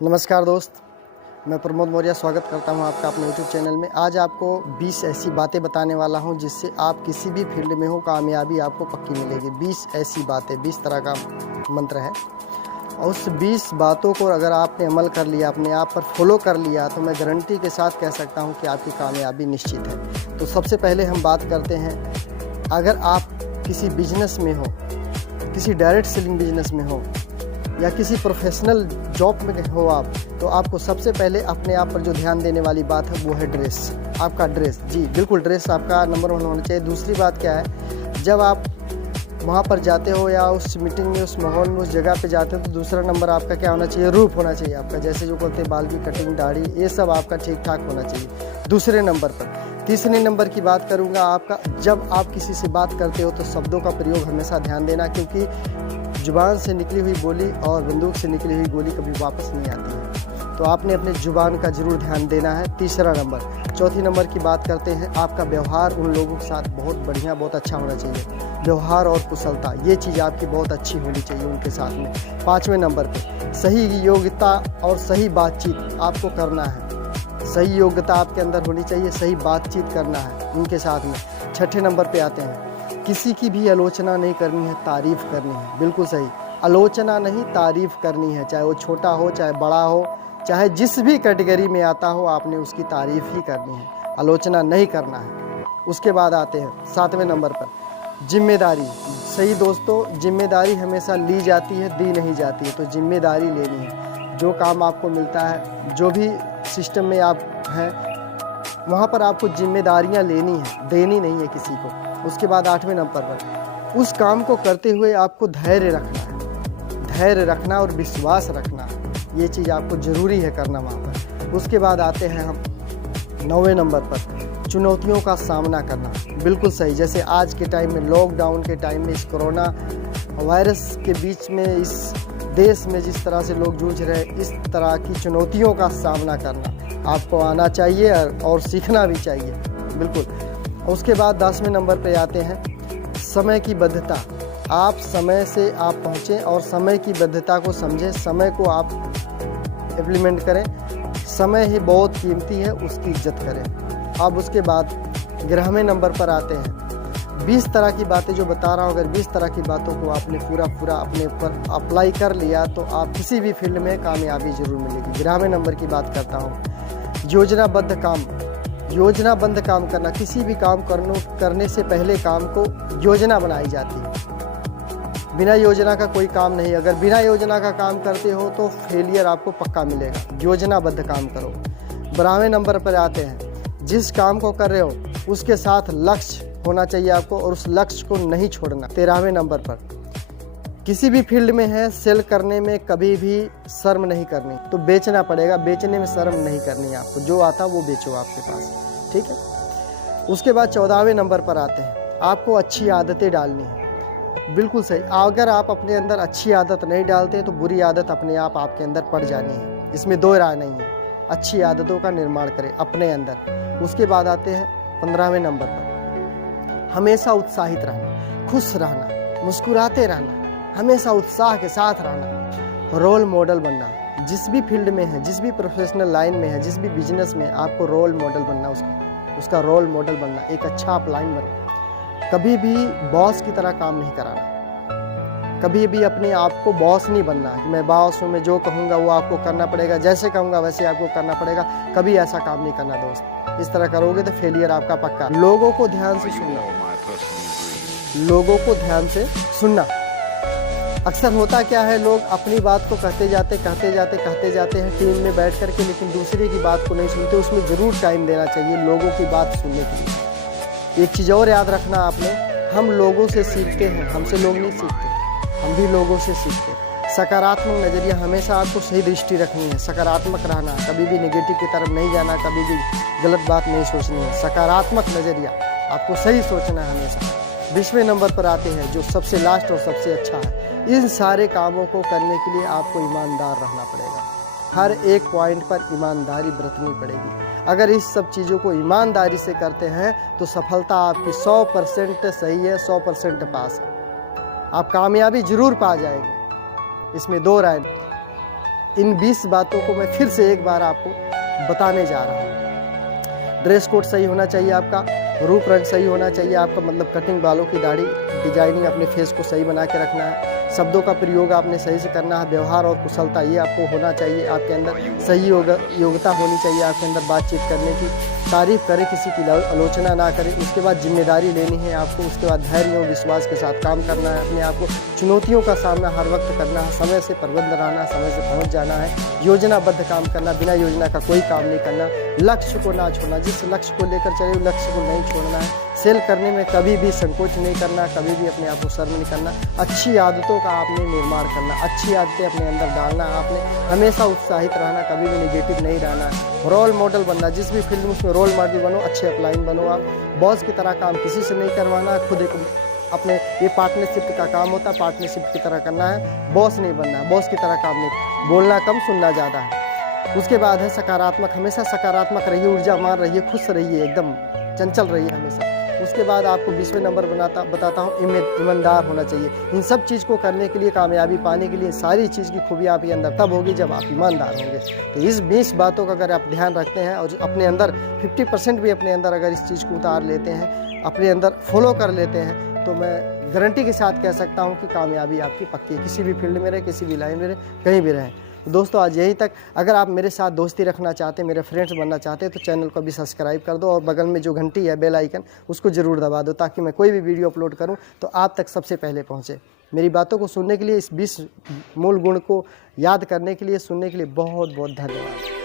नमस्कार दोस्त, मैं प्रमोद मौर्य स्वागत करता हूं आपका अपने यूट्यूब चैनल में। आज आपको 20 ऐसी बातें बताने वाला हूं जिससे आप किसी भी फील्ड में हो कामयाबी आपको पक्की मिलेगी। 20 ऐसी बातें, 20 तरह का मंत्र है और उस 20 बातों को अगर आपने अमल कर लिया, अपने आप पर फॉलो कर लिया, तो मैं गारंटी के साथ कह सकता हूं कि आपकी कामयाबी निश्चित है। तो सबसे पहले हम बात करते हैं, अगर आप किसी बिजनेस में हो, किसी डायरेक्ट सेलिंग बिजनेस में हो या किसी प्रोफेशनल जॉब में हो आप, तो आपको सबसे पहले अपने आप पर जो ध्यान देने वाली बात है वो है ड्रेस। आपका ड्रेस, जी बिल्कुल, ड्रेस आपका नंबर 1 होना चाहिए। दूसरी बात क्या है, जब आप वहाँ पर जाते हो या उस मीटिंग में, उस माहौल में, उस जगह पे जाते हो, तो दूसरा नंबर आपका क्या होना चाहिए, रूप होना चाहिए आपका। जैसे जो बोलते हैं बाल की कटिंग, दाढ़ी, ये सब आपका ठीक ठाक होना चाहिए दूसरे नंबर पर। तीसरे नंबर की बात करूँगा आपका, जब आप किसी से बात करते हो तो शब्दों का प्रयोग हमेशा ध्यान देना, क्योंकि जुबान से निकली हुई बोली और बंदूक से निकली हुई गोली कभी वापस नहीं आती है, तो आपने अपने जुबान का जरूर ध्यान देना है। तीसरा नंबर। चौथी नंबर की बात करते हैं, आपका व्यवहार उन लोगों के साथ बहुत बढ़िया, बहुत अच्छा होना चाहिए। व्यवहार और कुशलता, ये चीज़ आपकी बहुत अच्छी होनी चाहिए उनके साथ में। 5वें नंबर पे सही योग्यता और सही बातचीत आपको करना है। सही योग्यता आपके अंदर होनी चाहिए, सही बातचीत करना है उनके साथ में। 6ठे नंबर पे आते हैं, किसी की भी आलोचना नहीं करनी है, तारीफ़ करनी है। बिल्कुल सही, आलोचना नहीं, तारीफ़ करनी है। चाहे वो छोटा हो, चाहे बड़ा हो, चाहे जिस भी कैटेगरी में आता हो, आपने उसकी तारीफ़ ही करनी है, आलोचना नहीं करना है। उसके बाद आते हैं 7वें नंबर पर, जिम्मेदारी। सही दोस्तों, जिम्मेदारी हमेशा ली जाती है, दी नहीं जाती है, तो जिम्मेदारी लेनी है। जो काम आपको मिलता है, जो भी सिस्टम में आप हैं, वहाँ पर आपको जिम्मेदारियाँ लेनी है, देनी नहीं है किसी को। उसके बाद 8वें नंबर पर, उस काम को करते हुए आपको धैर्य रखना है। धैर्य रखना और विश्वास रखना, ये चीज़ आपको ज़रूरी है करना वहाँ पर। उसके बाद आते हैं हम 9वें नंबर पर, चुनौतियों का सामना करना। बिल्कुल सही, जैसे आज के टाइम में, लॉकडाउन के टाइम में, इस कोरोना वायरस के बीच में, इस देश में जिस तरह से लोग जूझ रहे हैं, इस तरह की चुनौतियों का सामना करना आपको आना चाहिए और सीखना भी चाहिए। बिल्कुल। उसके बाद 10वें नंबर पे आते हैं, समय की बद्धता। आप समय से आप पहुँचें और समय की बद्धता को समझें, समय को आप इम्प्लीमेंट करें। समय ही बहुत कीमती है, उसकी इज्जत करें। अब उसके बाद 11वें नंबर पर आते हैं, 20 तरह की बातें जो बता रहा हूँ, अगर 20 तरह की बातों को आपने पूरा अपने ऊपर अप्लाई कर लिया तो आप किसी भी फील्ड में कामयाबी जरूर मिलेगी। 11वें नंबर की बात करता हूँ, योजनाबद्ध काम। योजनाबद्ध काम करना, किसी भी काम करने से पहले काम को योजना बनाई जाती है। बिना योजना का कोई काम नहीं। अगर बिना योजना का काम करते हो तो फेलियर आपको पक्का मिलेगा। योजनाबद्ध काम करो। 12वें नंबर पर आते हैं, जिस काम को कर रहे हो उसके साथ लक्ष्य होना चाहिए आपको और उस लक्ष्य को नहीं छोड़ना। 13वें नंबर पर, किसी भी फील्ड में है, सेल करने में कभी भी शर्म नहीं करनी, तो बेचना पड़ेगा, बेचने में शर्म नहीं करनी है आपको। जो आता वो बेचो आपके पास, ठीक है। उसके बाद 14वें नंबर पर आते हैं, आपको अच्छी आदतें डालनी है। बिल्कुल सही, अगर आप अपने अंदर अच्छी आदत नहीं डालते तो बुरी आदत अपने आप आपके अंदर पड़ जानी है, इसमें दो राय नहीं है। अच्छी आदतों का निर्माण करें अपने अंदर। उसके बाद आते हैं 15वें नंबर पर, हमेशा उत्साहित रहना, खुश रहना, मुस्कुराते रहना, हमेशा उत्साह के साथ रहना। रोल मॉडल बनना, जिस भी फील्ड में है, जिस भी प्रोफेशनल लाइन में है, जिस भी बिजनेस में, आपको रोल मॉडल बनना, उसका रोल मॉडल बनना, एक अच्छा अपलाइन बनना। कभी भी बॉस की तरह काम नहीं कराना, कभी भी अपने आप को बॉस नहीं बनना कि मैं बॉस हूँ, मैं जो कहूँगा वो आपको करना पड़ेगा, जैसे कहूँगा वैसे आपको करना पड़ेगा। कभी ऐसा काम नहीं करना दोस्त, इस तरह करोगे तो फेलियर आपका पक्का। लोगों को ध्यान से सुनना, लोगों को ध्यान से सुनना। अक्सर होता क्या है, लोग अपनी बात को कहते जाते हैं टीम में बैठ करके, लेकिन दूसरे की बात को नहीं सुनते। उसमें ज़रूर टाइम देना चाहिए लोगों की बात सुनने के लिए। एक चीज़ और याद रखना आपने, हम लोगों से सीखते हैं, हमसे लोग नहीं सीखते, हम भी लोगों से सीखते हैं। सकारात्मक नज़रिया, हमेशा आपको सही दृष्टि रखनी है, सकारात्मक रहना, कभी भी नेगेटिव की तरफ नहीं जाना, कभी भी गलत बात नहीं सोचनी है। सकारात्मक नज़रिया, आपको सही सोचना है हमेशा। 20वें नंबर पर आते हैं, जो सबसे लास्ट और सबसे अच्छा है, इन सारे कामों को करने के लिए आपको ईमानदार रहना पड़ेगा। हर एक पॉइंट पर ईमानदारी बरतनी पड़ेगी। अगर इस सब चीज़ों को ईमानदारी से करते हैं तो सफलता आपकी 100% सही है, 100% पास है। आप कामयाबी जरूर पा जाएंगे, इसमें दो राय नहीं। इन 20 बातों को मैं फिर से एक बार आपको बताने जा रहा हूँ। ड्रेस कोड सही होना चाहिए आपका, रूप रंग सही होना चाहिए आपका, मतलब कटिंग, बालों की दाढ़ी, डिजाइनिंग, अपने फेस को सही बना के रखना है। शब्दों का प्रयोग आपने सही से करना है। व्यवहार और कुशलता ये आपको होना चाहिए। आपके अंदर सही योग्यता होनी चाहिए आपके अंदर बातचीत करने की। तारीफ करें, किसी की आलोचना ना करें। उसके बाद जिम्मेदारी लेनी है आपको। उसके बाद धैर्य और विश्वास के साथ काम करना है। अपने आप को चुनौतियों का सामना हर वक्त करना है। समय से प्रबंध रहना, समय से पहुंच जाना है। योजनाबद्ध काम करना, बिना योजना का कोई काम नहीं करना। लक्ष्य को ना छोड़ना, जिस लक्ष्य को लेकर चले उस लक्ष्य को नहीं छोड़ना है। सेल करने में कभी भी संकोच नहीं करना, कभी भी अपने आप को शर्म नहीं करना। अच्छी आदतों का आपने निर्माण करना, अच्छी आदतें अपने अंदर डालना। आपने हमेशा उत्साहित रहना, कभी भी निगेटिव नहीं रहना। रोल मॉडल बनना, जिस भी फील्ड में उसमें रोल मॉडल बनो, अच्छे अपलाइन बनो आप। बॉस की तरह काम किसी से नहीं करवाना, खुद एक अपने, ये पार्टनरशिप का काम होता है, पार्टनरशिप की तरह करना है। बॉस नहीं बनना है, बॉस की तरह काम नहीं, बोलना कम सुनना ज़्यादा है। उसके बाद है सकारात्मक, हमेशा सकारात्मक रहिए, ऊर्जावान रहिए, खुश रहिए, एकदम चंचल रहिए हमेशा। उसके बाद आपको 20वें नंबर बताता हूँ, ईमानदार होना चाहिए। इन सब चीज़ को करने के लिए, कामयाबी पाने के लिए, सारी चीज़ की खूबी आपके अंदर तब होगी जब आप ईमानदार होंगे। तो इस 20 बातों का अगर आप ध्यान रखते हैं और अपने अंदर 50% भी अपने अंदर अगर इस चीज़ को उतार लेते हैं, अपने अंदर फॉलो कर लेते हैं, तो मैं गारंटी के साथ कह सकता हूँ कि कामयाबी आपकी पक्की है। किसी भी फील्ड में रहे, किसी भी लाइन में रहे, कहीं भी रहें। दोस्तों आज यही तक। अगर आप मेरे साथ दोस्ती रखना चाहते हैं, मेरे फ्रेंड्स बनना चाहते हैं, तो चैनल को भी सब्सक्राइब कर दो और बगल में जो घंटी है, बेल आइकन, उसको ज़रूर दबा दो, ताकि मैं कोई भी वीडियो अपलोड करूं तो आप तक सबसे पहले पहुंचे। मेरी बातों को सुनने के लिए, इस 20 मूल गुण को याद करने के लिए, सुनने के लिए बहुत बहुत धन्यवाद।